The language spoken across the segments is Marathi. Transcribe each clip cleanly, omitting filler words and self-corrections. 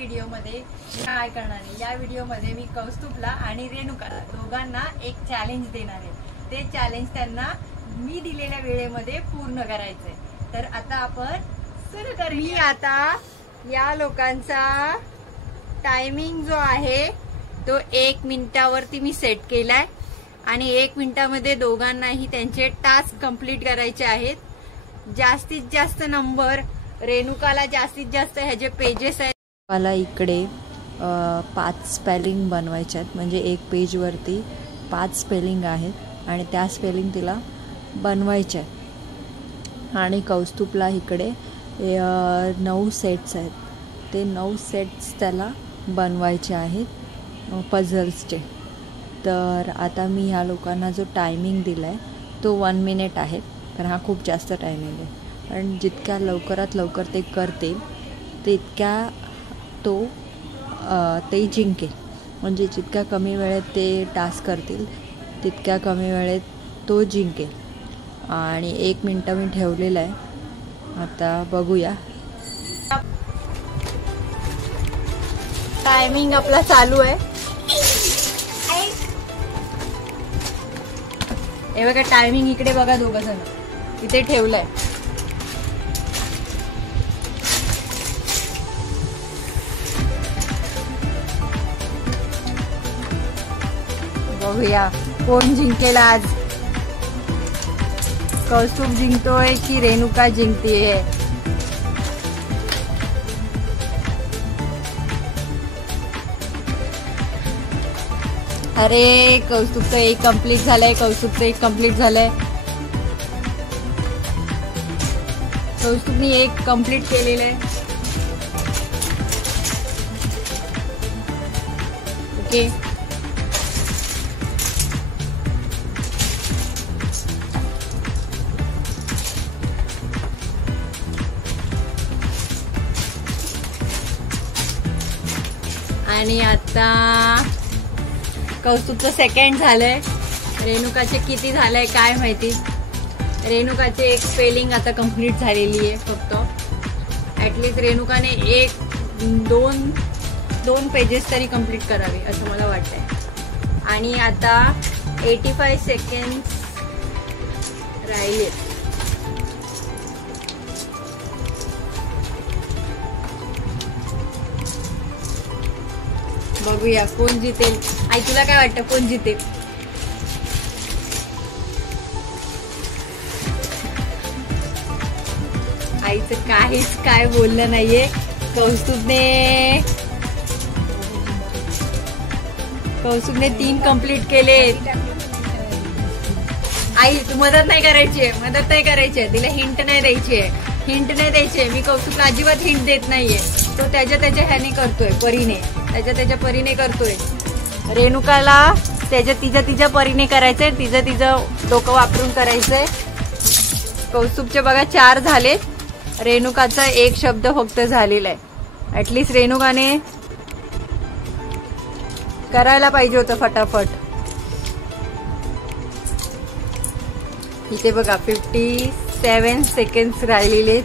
व्हिडिओमध्ये काय करणार आहे, या व्हिडिओमध्ये मी कौस्तुभला आणि रेणुकाला दोघांना एक चॅलेंज देणार आहे। ते चॅलेंज त्यांना मी दिलेल्या वेळेमध्ये पूर्ण करायचंय। तर आता आपण सुरू करूया। मी आता या लोकांचा टायमिंग जो आहे तो 1 मिनिटावरती मी सेट केलाय आणि 1 मिनिटामध्ये दोघांनाही त्यांचे टास्क कंप्लीट करायचे आहेत। जास्तीत जास्त नंबर रेणुकाला जास्तीत जास्त ह्याचे पेजेस आहेत। मला इकडे 5 स्पेलिंग बनवायचे आहेत, म्हणजे एक पेजवरती 5 स्पेलिंग आहेत आणि त्या स्पेलिंग तिला बनवायचे आहेत। आणि कौस्तुभला इकडे 9 सेट्स आहेत, ते 9 सेट्स त्याला बनवायचे आहेत पझल्सचे। तर आता मी ह्या लोकांना जो टायमिंग दिला आहे तो 1 मिनिट आहे, तर हा खूप जास्त टायमिंग आहे। पण जितक्या लवकरात लवकर ते करतील तितक्या ते जिंकेल, म्हणजे जितक्या कमी वेळेत ते टास्क करतील तितक्या कमी वेळेत तो जिंकेल। आणि 1 मिनिट मी ठेवलेलं आहे, आता बघूया। टायमिंग आपला चालू आहे। हे बघा टायमिंग इकडे बघा, दोघं जण इथे ठेवलंय। बघूया कोण जिंकेल आज, कौस्तुभ जिंकतोय की रेणुका जिंकतीये। अरे कौस्तुभचं 1 कंप्लीट झालंय, कौस्तुभचं 1 कंप्लीट झालंय। कौस्तुभने 1 कंप्लीट केलेलं आहे। ओके, आणि आता कौस्तुभचं 2nd झालंय। रेणुकाचे किती झालंय काय माहिती। रेणुकाचे 1 स्पेलिंग आता कंप्लीट झालेली आहे फक्त। ऍटलीस्ट रेणुकाने 2 पेजेस तरी कंप्लीट करावे असं मला वाटतंय। आणि आता 85 सेकंड्स राहिले। बघूया कोण जितेल। आई तुला काय वाटतं कोण जितेल? आईचं काहीच काय बोललं नाहीये। कौस्तुभने 3 कंप्लीट केले। आई तू मदत नाही करायची आहे, मदत नाही करायची आहे, तिला हिंट नाही द्यायची आहे, हिंट नाही द्यायची आहे। मी कौस्तुभला अजिबात हिंट देत नाहीये, तो त्याच्या ह्याने करतोय, परीने त्याच्या परीने करतोय। रेणुकाला तिच्या परीने करायचंय, तिचं डोकं वापरून करायचंय। कौस्तुभचे बघा 4 झाले, रेणुकाचा 1 शब्द फक्त झालेला आहे। ऍटलीस्ट रेणुकाने करायला पाहिजे होतं फटाफट। इथे बघा 57 सेकंड्स राहिलेले।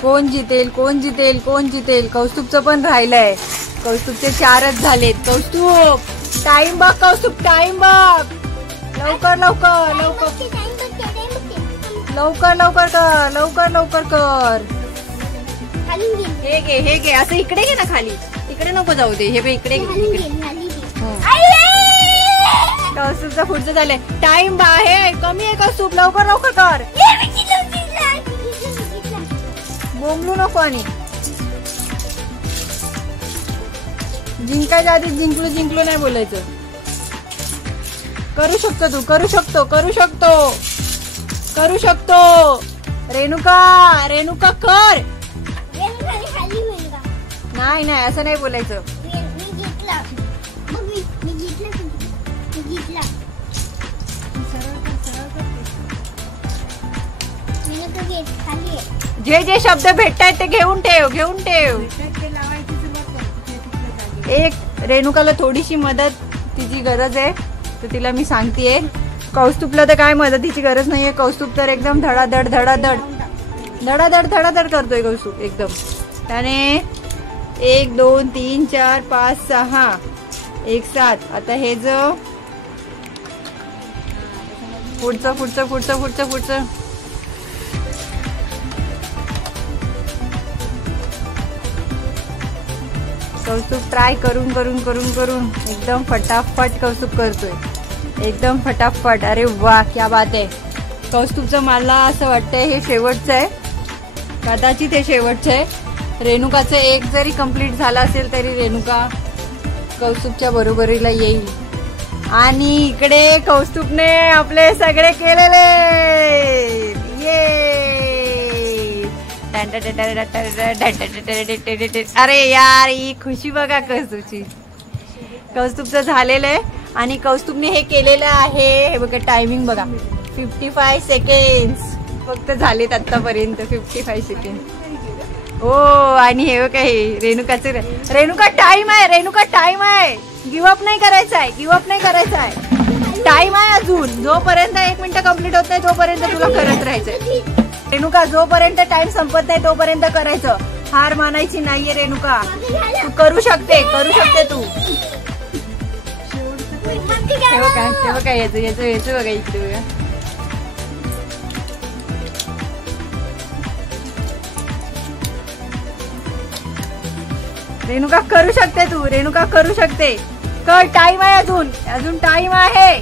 कोण जितेल कोण जितेल कोण जितेल? कौस्तुभचं पण राहिलंय, कौस्तुभचे 4च झालेत। कौस्तुभ टाइम बघ, कौस्तुभ टाइम बघ, लवकर लवकर लवकर लवकर लवकर कर, लवकर लवकर कर। हे घे असं इकडे घे ना खाली, तिकडे नको जाऊ दे, हे बघ इकडे कौस्तुभचं पुढचं झालंय। टाइम आहे कमी आहे कौस्तुभ, लवकर लवकर कर, बोंबलू नको। आणि जिंकायच्या आधी जिंकलो नाही बोलायचं। करू शकतो तू, करू शकतो करू शकतो करू शकतो। रेणुका कर। नाही असं नाही बोलायचं। जे शब्द भेटतायत ते घेऊन ठेव। एक रेणुकाला थोडीशी मदत तिची गरज आहे, तर तिला मी सांगतेय। कौस्तुभला तर काय मदतीची गरज नाहीये, कौस्तुभ तर एकदम धडाधड करतोय कौस्तुभ एकदम। त्याने 1 2 3 4 5 6 एक साथ. आता हे जो पुढचं पुढचं पुढचं पुढचं पुढचं कौस्तुभ ट्राय करून करून करून करून एकदम फटाफट कौस्तुभ करतोय, एकदम फटाफट. अरे वा, क्या बात आहे. कौस्तुभचं मला असं वाटतंय हे शेवटचं आहे, कदाचित हे शेवटचं आहे. रेणुकाचं एक जरी कंप्लीट झालं असेल तरी रेणुका कौस्तुभच्या बरोबरीला येईल. आणि इकडे कौस्तुभने आपले सगळे केलेले ये. अरे यार, ही खुशी बघा कौस्तुभची. कौस्तुभचं झालेलं आहे आणि कौस्तुभने हे केलेलं आहे. हे बघा टायमिंग बघा, 55 सेकंड्स फक्त झालेत आतापर्यंत. 55 सेकंड. हो, आणि हे बघा हे रेणुकाचं. रेणुका टाइम आहे, रेणुका टाइम आहे. गिव्हअप नाही करायचा आहे, गिव्हअप नाही करायचा आहे. टाइम आहे अजून. जोपर्यंत 1 मिनिट कंप्लीट होत नाही तोपर्यंत तुला करत राहायचंय. रेणुका, जोपर्यंत टाइम संपत नाही तोपर्यंत करायचं. हार मानायची नाहीये रेणुका. तू करू शकते, करू शकते तू. हे बघा याचं याचं याचं बघा इकडे बघा. रेणुका करू शकते तू, रेणुका करू शकते. कर, टाइम आहे अजून, अजून टाइम आहे.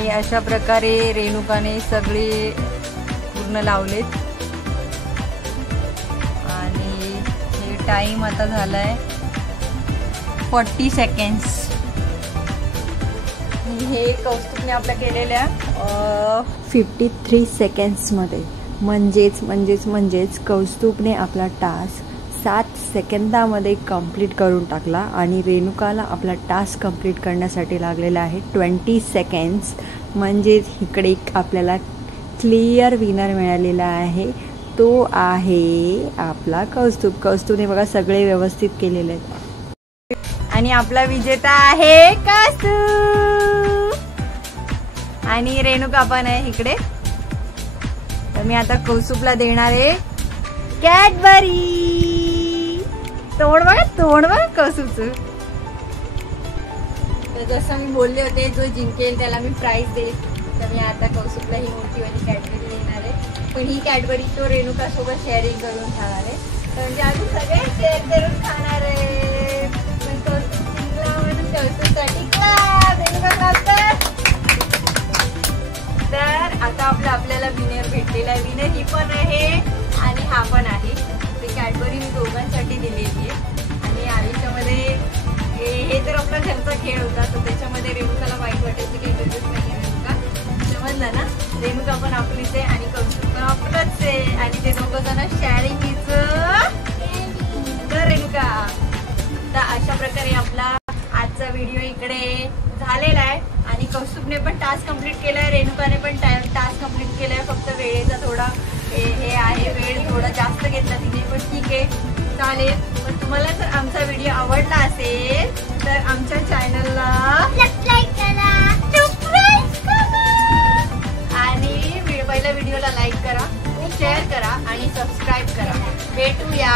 आणि अशा प्रकारे रेणुकाने सगळे पूर्ण लावलेत आणि हे टाइम आता झालाय 40 सेकंड्स. हे कौस्तुभने आपल्या केलेल्या 53 सेकंड्समध्ये म्हणजेच कौस्तुभने आपला टास्क 7 सेकंदामध्ये कंप्लीट करून टाकला आणि रेणुकाला आपला टास्क कंप्लीट करण्यासाठी लागलेला आहे 20 सेकंड्स. म्हणजेच इकडे आपल्याला क्लिअर विनर मिळालेला आहे. तो आहे आपला कौस्तुभ. कौस्तुभने बघा सगळे व्यवस्थित केलेले आहेत आणि आपला विजेता आहे कौस्तुभ आणि रेणुका पण आहे इकडे. तर मी आता कौस्तुभला देणार आहे कॅडबरी. तोंड बघा कौस्तुभचं. तर जसं मी बोलले होते जो जिंकेल त्याला मी प्राइज देईल. तर मी आता कौस्तुभला ही मोठीवाली कॅडबरी देणार आहे. पण ही कॅडबरी तो रेणुका सोबत शेअरिंग करून खाणार आहे. तर म्हणजे आम्ही सगळे शेअर करून खाणार आहे. पण कौस्तुभ जिंकला म्हणून कौस्तुभसाठी क्लाप. रेणुका क्लाप कर. तर आता आपल्याला विनर भेटलेला आहे. विनर ही पण आहे आणि हा पण आहे. ते कॅडबरी मी दोघांसाठी दिलेली आहे. आणि आयुष्यामध्ये हे तर आपला घरचा खेळ होता तर त्याच्यामध्ये रेणुकाला वाईट वाटायचं काही गरज नाही. रेणुका समजलं ना. रेणुका पण आपलीच आहे आणि कौस्तुभ पण आपलंच आहे आणि ते दोघं जण शेअरिंग तर रेणुका. तर अशा प्रकारे आपला आजचा व्हिडिओ इकडे झालेला आहे आणि कौस्तुभने पण टास्क कंप्लीट केलाय. रेणुकाने पण टास्क कंप्लीट केलाय. फक्त वेळेचा थोडा हे आहे. वेळ थोडा जास्त घेतला तिने पण ठीक आहे चालेल. पण तुम्हाला जर आमचा व्हिडिओ आवडला असेल तर आमच्या चॅनलला सबस्क्राईब करा आणि पहिल्या व्हिडिओला लाईक करा, शेअर करा आणि सबस्क्राईब करा. भेटूया